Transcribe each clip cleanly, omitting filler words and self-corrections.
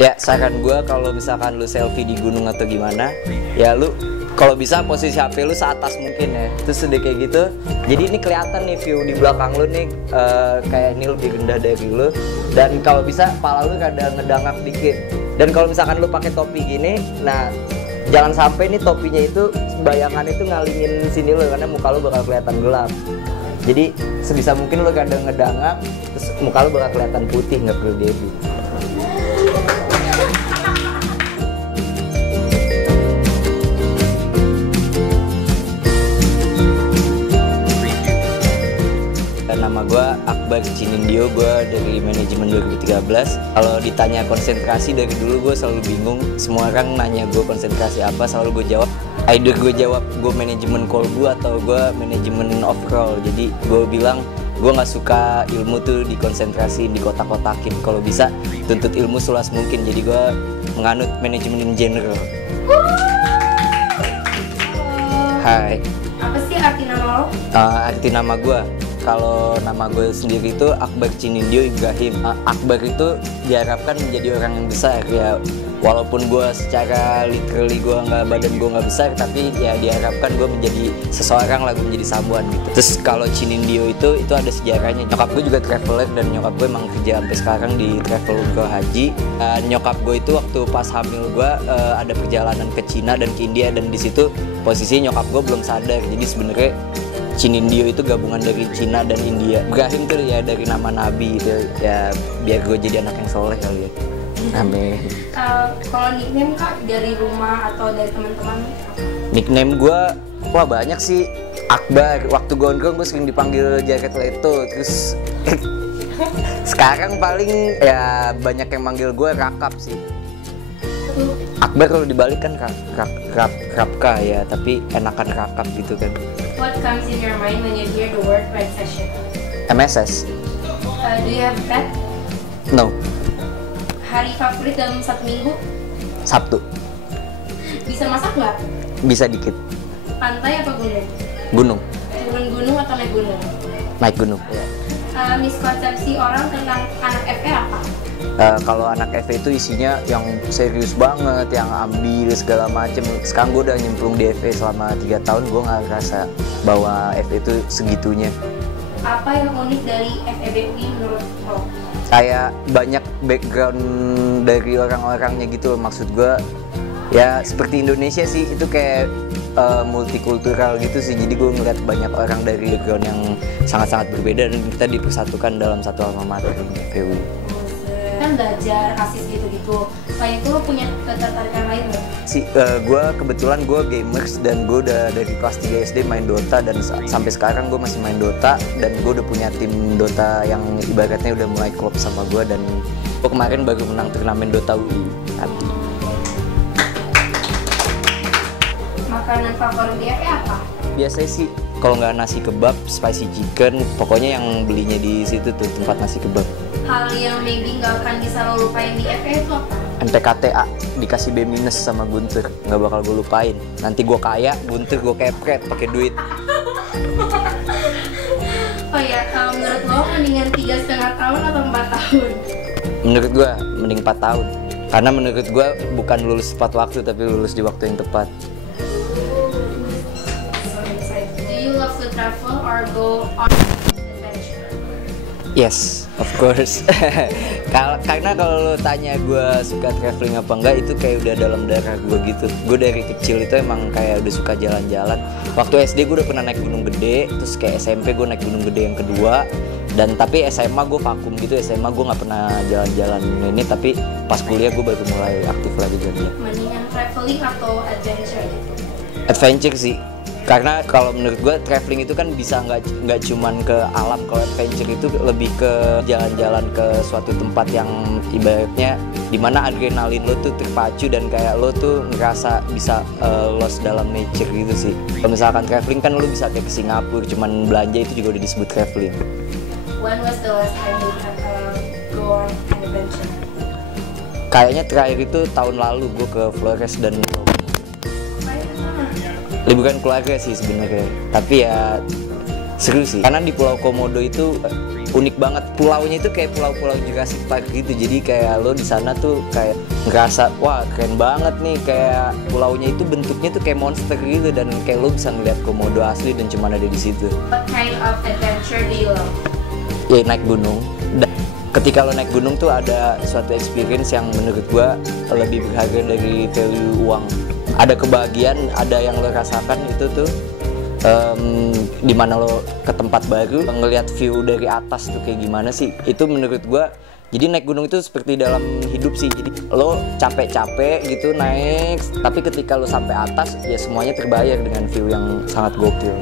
Ya saran gue kalau misalkan lu selfie di gunung atau gimana, ya lu kalau bisa posisi HP lu seatas mungkin ya. Terus udah kayak gitu, jadi ini kelihatan nih view di belakang lu nih, kayak ini lebih rendah dari lu. Dan kalau bisa kepala lu rada ngedangak dikit. Dan kalau misalkan lu pakai topi gini, nah jangan sampai nih topinya itu bayangan itu ngalingin sini lu, karena muka lu bakal kelihatan gelap. Jadi sebisa mungkin lu rada ngedangak, terus muka lu bakal kelihatan putih, nggak perlu diedit. Nama gue Akbar Cinindio, gue dari manajemen 2013. Kalau ditanya konsentrasi, dari dulu gue selalu bingung. Semua orang nanya gue konsentrasi apa, selalu gue jawab either gue jawab gue manajemen kolbu atau gue manajemen overall. Jadi gue bilang gue nggak suka ilmu tuh dikonsentrasi, dikotak-kotakin. Kalau bisa tuntut ilmu seluas mungkin. Jadi gue menganut manajemen in general. Hai. Apa sih arti nama lo? Arti nama gue, kalau nama gue sendiri itu Akbar Cinindio Ibrahim. Akbar itu diharapkan menjadi orang yang besar ya. Walaupun gue secara literally badan gue nggak besar, tapi ya diharapkan gue menjadi seseorang lah, gue menjadi someone gitu. Terus kalau Cinindio itu ada sejarahnya. Nyokap gue juga traveler dan nyokap gue emang kerja sampai sekarang di travel umroh haji. Nyokap gue itu waktu pas hamil gue ada perjalanan ke Cina dan ke India, dan di situ posisi nyokap gue belum sadar. Jadi sebenarnya Cinindio itu gabungan dari Cina dan India. Ibrahim tuh ya dari nama Nabi itu ya, biar gue jadi anak yang soleh kali ya. Amin. Kalau nickname Kak, dari rumah atau dari teman-teman? Nickname gue, wah banyak sih. Akbar, waktu gondrong gue sering dipanggil Jaket Leto. Terus sekarang paling ya banyak yang manggil gue Rakap sih. Akbar kalau dibalik kan Rapka ya, tapi enakan Rakap gitu kan. What comes in your mind when you hear the word red session? MSS? Do you have pet? No. Hari favorit dalam satu minggu? Sabtu. Bisa masak nggak? Bisa dikit. Pantai apa gunung? Gunung. Turun gunung atau naik gunung? Naik gunung. Miskonsepsi orang tentang anak FE apa? Kalau anak FE itu isinya yang serius banget, yang ambil segala macem. Sekarang gue udah nyemplung di FE selama 3 tahun, gue nggak ngerasa bahwa FE itu segitunya. Apa yang unik dari FEBUI menurut lo? Kayak banyak background dari orang-orangnya gitu loh, maksud gue ya seperti Indonesia sih, itu kayak multikultural gitu sih. Jadi gue ngeliat banyak orang dari background yang sangat-sangat berbeda dan kita dipersatukan dalam satu alma mater FEBUI. Kan belajar asis gitu-gitu, selain itu lo punya ketertarikan lain nggak? Gue kebetulan gue gamers dan gue udah dari kelas 3 SD main Dota, dan sampai sekarang gue masih main Dota, dan gue udah punya tim Dota yang ibaratnya udah mulai klop sama gue, dan gue kemarin baru menang turnamen Dota UI. Makanan favorit di FE apa? Biasanya sih kalau nggak nasi kebab, spicy chicken, pokoknya yang belinya di situ tuh tempat nasi kebab. Hal yang maybe nggak akan bisa lo lupain di FE itu apa? MPKTA dikasih B- sama Guntur, nggak bakal gue lupain. Nanti gue kaya, Guntur gue kepret pakai duit. Oh ya, menurut lo mendingan 3,5 tahun atau 4 tahun? Menurut gue mending 4 tahun, karena menurut gue bukan lulus tepat waktu, tapi lulus di waktu yang tepat. Do you love to travel or go on adventure? Yes, of course. Karena kalau lo tanya gue suka traveling apa enggak, itu kayak udah dalam darah gue gitu. Gue dari kecil itu emang kayak udah suka jalan-jalan. Waktu SD gue udah pernah naik gunung gede, terus kayak SMP gue naik gunung gede yang kedua. Dan tapi SMA gue vakum gitu, SMA gue nggak pernah jalan-jalan ini. Tapi pas kuliah gue baru mulai aktif lagi jalan-jalan. Mendingan traveling atau adventure gitu? Adventure sih. Karena kalau menurut gue traveling itu kan bisa nggak cuman ke alam. Kalau adventure itu lebih ke jalan-jalan ke suatu tempat yang ibaratnya dimana adrenalin lo tuh terpacu dan kayak lo tuh ngerasa bisa lost dalam nature gitu sih. Kalau misalkan traveling kan lo bisa kayak ke Singapura, cuman belanja itu juga udah disebut traveling. When was the last time you go on an adventure? Kayaknya terakhir itu tahun lalu gue ke Flores dan liburan keluarga sih sebenarnya, tapi ya seru sih karena di Pulau Komodo itu unik banget. Pulaunya itu kayak pulau-pulau Jurassic Park gitu. Jadi kayak lo di sana tuh kayak ngerasa wah keren banget nih, kayak pulaunya itu bentuknya tuh kayak monster gitu, dan kayak lo bisa ngeliat komodo asli dan cuma ada di situ. What kind of adventure do you love? Ya naik gunung. Dan ketika lo naik gunung tuh ada suatu experience yang menurut gua lebih berharga dari value uang. Ada kebahagiaan, ada yang lo rasakan itu tuh dimana lo ke tempat baru, ngelihat view dari atas tuh kayak gimana sih, itu menurut gua. Jadi naik gunung itu seperti dalam hidup sih. Jadi lo capek-capek gitu naik, tapi ketika lo sampai atas ya semuanya terbayar dengan view yang sangat gokil.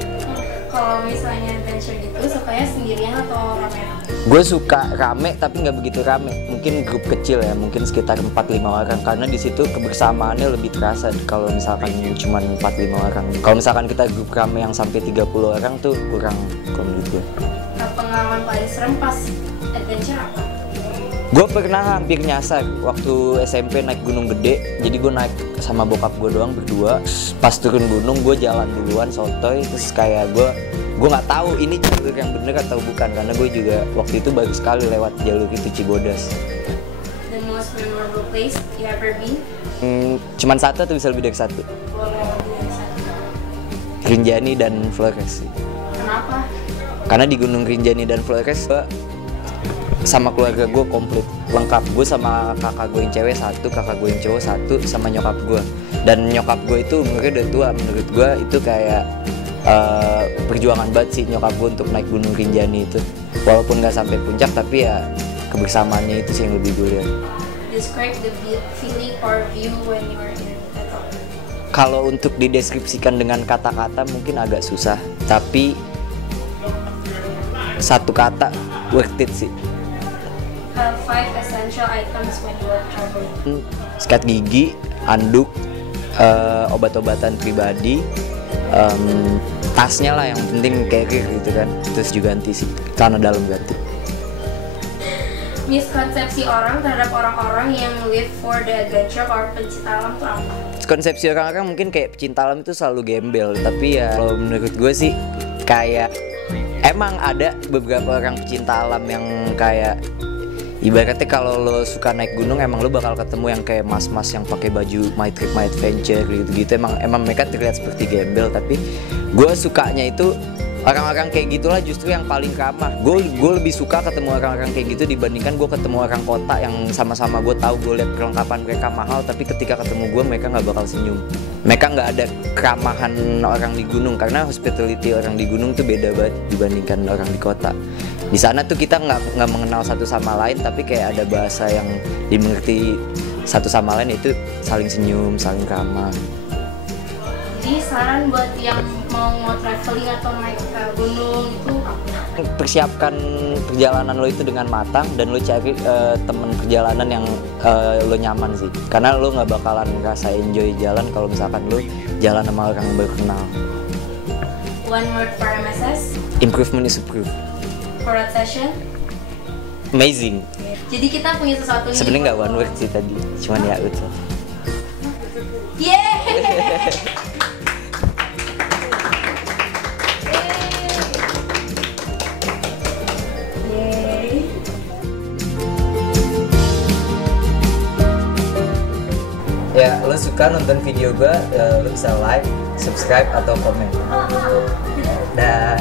Kalau misalnya adventure gitu, sukanya sendirian atau rame-rame? Gue suka rame tapi nggak begitu rame, mungkin grup kecil ya, mungkin sekitar 4-5 orang, karena di situ kebersamaannya lebih terasa kalau misalkan cuma 4-5 orang. Kalau misalkan kita grup rame yang sampai 30 orang tuh kurang kalau menurut gue. Pengalaman paling serem pas adventure apa? Gue pernah hampir nyasar waktu SMP naik gunung gede. Jadi gue naik sama bokap gue doang berdua. Pas turun gunung gue jalan duluan sotoy, terus kayak gue nggak tahu ini jalur yang bener atau bukan, karena gue juga waktu itu baru sekali lewat jalur itu Cibodas. The most memorable place you ever been? Cuman satu atau bisa lebih dari satu? Boleh lebih dari satu. Rinjani dan Flores. Kenapa? Karena di Gunung Rinjani dan Flores gue sama keluarga gue komplit lengkap. Gue sama kakak gue yang cewek satu, kakak gue yang cowok satu, sama nyokap gue. Dan nyokap gue itu umurnya udah tua. Menurut gue itu kayak perjuangan banget sih nyokap gue untuk naik Gunung Rinjani itu. Walaupun nggak sampai puncak, tapi ya kebersamaannya itu sih yang lebih gue lihat. Describe the feeling or view when you were in the top. Kalau untuk dideskripsikan dengan kata-kata mungkin agak susah, tapi satu kata, worth it sih. 5 essential items when you are traveling. Sikat gigi, anduk, obat-obatan pribadi, tasnya lah yang penting carrier gitu kan. Terus juga ganti sih, celana dalam ganti. Miskonsepsi orang terhadap orang-orang yang live for the adventure or pencinta alam itu apa? Konsepsi orang-orang mungkin kayak pecinta alam itu selalu gembel, tapi ya kalau menurut gue sih kayak emang ada beberapa orang pecinta alam yang kayak ibaratnya kalau lo suka naik gunung emang lo bakal ketemu yang kayak mas-mas yang pakai baju My Trip My Adventure gitu-gitu. Emang mereka terlihat seperti gembel, tapi gue sukanya itu orang-orang kayak gitulah justru yang paling ramah. Gue lebih suka ketemu orang-orang kayak gitu dibandingkan gue ketemu orang kota yang sama-sama gue tahu, gue lihat perlengkapan mereka mahal, tapi ketika ketemu gue mereka nggak bakal senyum. Mereka nggak ada keramahan orang di gunung, karena hospitality orang di gunung tuh beda banget dibandingkan orang di kota. Di sana tuh kita nggak mengenal satu sama lain, tapi kayak ada bahasa yang dimengerti satu sama lain, itu saling senyum, saling ramah. Jadi saran buat yang mau traveling atau naik ke gunung itu apa? Persiapkan perjalanan lo itu dengan matang, dan lo cari teman perjalanan yang lo nyaman sih, karena lo nggak bakalan ngerasa enjoy jalan kalau misalkan lo jalan sama orang yang baru kenal. One word for MSS? Improvement is approved. For that session? Amazing. Jadi kita punya sesuatu nih. Sebenarnya nggak one word sih tadi, cuman ya itu. Yeay! Ya, lo suka nonton video gue, lo bisa like, subscribe, atau komen. Dah.